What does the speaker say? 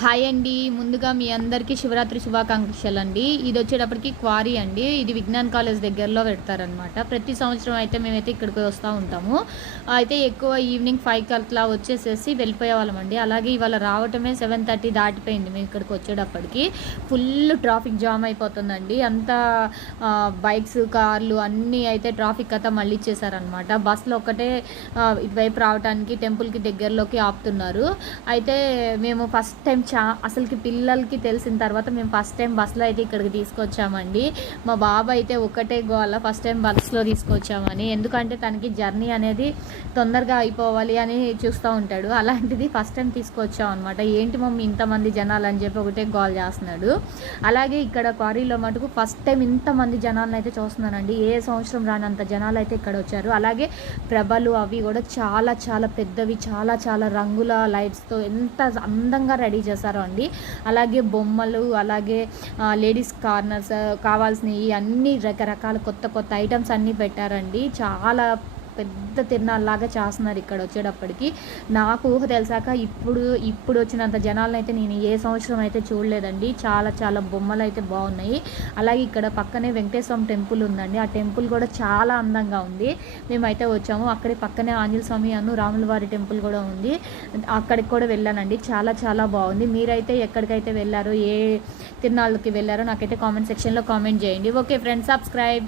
Hi అండి. ముందుగా మీ అందరికీ శివరాత్రి శుభాకాంక్షలు అండి. ఇది వచ్చేటప్పటికి క్వారీ అండి. ఇది విజ్ఞాన్ కాలేజ్ దగ్గరలో పెడతారనమాట. ప్రతి సంవత్సరం అయితే మేమైతే ఇక్కడికి వస్తూ ఉంటాము. అయితే ఎక్కువ ఈవినింగ్ 5కి అట్లా వచ్చేసేసి వెళ్ళిపోయేవాళ్ళం అండి. అలాగే ఇవాళ రావటమే 7:30 దాటిపోయింది మేము ఇక్కడికి వచ్చేటప్పటికి. ఫుల్ ట్రాఫిక్ జామ్ అయిపోతుందండి. అంతా బైక్స్, కార్లు అన్నీ అయితే ట్రాఫిక్ అంతా మళ్ళీ ఇచ్చేసారనమాట. బస్సులో ఒక్కటే ఇటువైపు రావడానికి టెంపుల్కి దగ్గరలోకి ఆపుతున్నారు. అయితే మేము ఫస్ట్ టైం అసలుకి పిల్లలకి తెలిసిన తర్వాత మేము ఫస్ట్ టైం బస్సులో అయితే ఇక్కడికి తీసుకొచ్చామండి. మా బాబు అయితే ఒకటే గోల ఫస్ట్ టైం బస్సులో తీసుకొచ్చామని. ఎందుకంటే తనకి జర్నీ అనేది తొందరగా అయిపోవాలి అని చూస్తూ ఉంటాడు. అలాంటిది ఫస్ట్ టైం తీసుకొచ్చాం అనమాట. ఏంటి మమ్మీ ఇంతమంది జనాలు అని చెప్పి ఒకటే గోల్ చేస్తున్నాడు. అలాగే ఇక్కడ క్వారీలో మటుకు ఫస్ట్ టైం ఇంతమంది జనాలను అయితే చూస్తున్నానండి. ఏ సంవత్సరం రానంత జనాలు అయితే ఇక్కడ వచ్చారు. అలాగే ప్రభలు అవి కూడా చాలా చాలా పెద్దవి, చాలా చాలా రంగుల లైట్స్తో ఎంత అందంగా రెడీ చేశారో అండి. అలాగే బొమ్మలు, అలాగే లేడీస్ కార్నర్స్ కావాల్సినవి అన్ని రకరకాల కొత్త కొత్త ఐటమ్స్ అన్నీ పెట్టారండి. చాలా పెద్ద తిరునాళ్ళలాగా చేస్తున్నారు ఇక్కడ వచ్చేటప్పటికి. నాకు ఊహ తెలిసాక ఇప్పుడు వచ్చినంత జనాలను అయితే నేను ఏ సంవత్సరం అయితే చూడలేదండి. చాలా చాలా బొమ్మలు అయితే బాగున్నాయి. అలాగే ఇక్కడ పక్కనే వెంకటేశ్వర టెంపుల్ ఉందండి. ఆ టెంపుల్ కూడా చాలా అందంగా ఉంది. మేమైతే వచ్చాము. అక్కడే పక్కనే ఆంజనేయ స్వామి రాముల వారి టెంపుల్ కూడా ఉంది. అక్కడికి కూడా వెళ్ళానండి. చాలా చాలా బాగుంది. మీరైతే ఎక్కడికైతే వెళ్ళారో, ఏ తిరునాళ్ళకి వెళ్ళారో నాకైతే కామెంట్ సెక్షన్లో కామెంట్ చేయండి. Okay friends, subscribe.